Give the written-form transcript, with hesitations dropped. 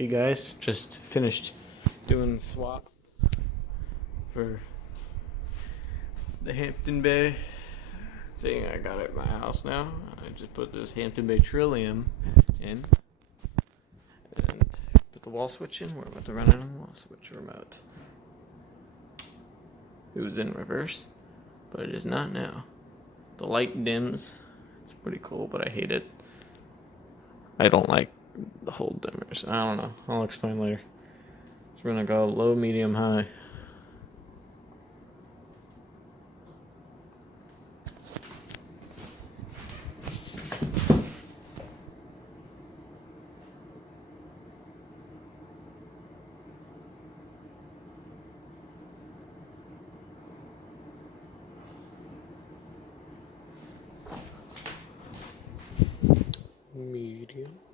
you guys. Just finished doing the swap for the Hampton Bay thing I got at my house now. I just put this Hampton Bay Trillium in and put the wall switch in. We're about to run it on the wall switch remote. It was in reverse, but it is not now. The light dims. It's pretty cool, but I hate it. I don't like the whole dimmers. I don't know. I'll explain later. So we're gonna go low, medium, high. Medium.